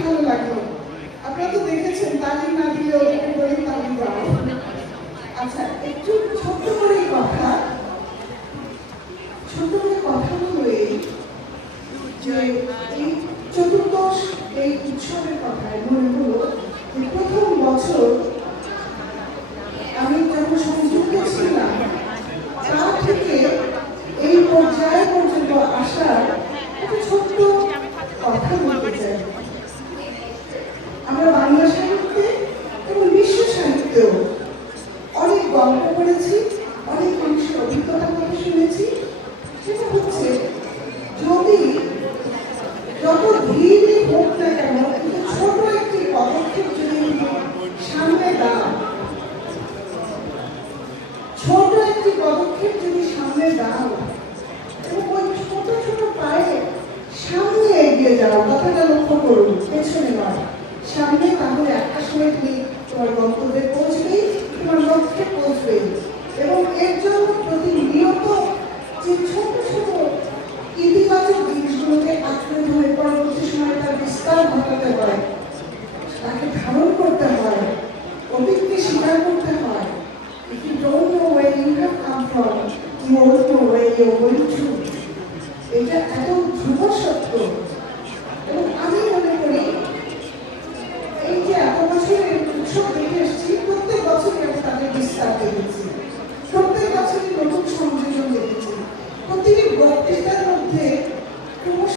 ভালো লাগলো। আপনারা তো দেখেছেন তালিম না দিলেও করে তালিম দেওয়া। আচ্ছা, একটু ছোট্ট করে কথা, ছোট্ট করে কথা হলো এই যে এই চতুর্দশ এই উৎসবের কথায় মনে হলো যে প্রথম বছর আমি যখন সংযুক্ত ছিলাম তা থেকে এই পর্যায় পর্যন্ত আসার একটা ছোট্ট কথা বলতে চাই। আমরা বাংলা সাহিত্যে এবং বিশ্ব সাহিত্যেও অনেক গল্প পড়েছি, অনেক মানুষের অভিজ্ঞতার কথা শুনেছি। সেটা হচ্ছে যদি যত ধীরে হোক না কেন কিন্তু ছোট একটি পদক্ষেপ যদি সামনে দাও, ছোট একটি পদক্ষেপ যদি সামনে দাও এবং ওই ছোট ছোট পায়ে সামনে এগিয়ে যাও, কথাটা লক্ষ্য করুন, পেছনে নয় সামনে, তাহলে একটা সময় তুমি তোমার গন্তব্যে পৌঁছবেই, তোমার লক্ষ্যে পৌঁছবেই।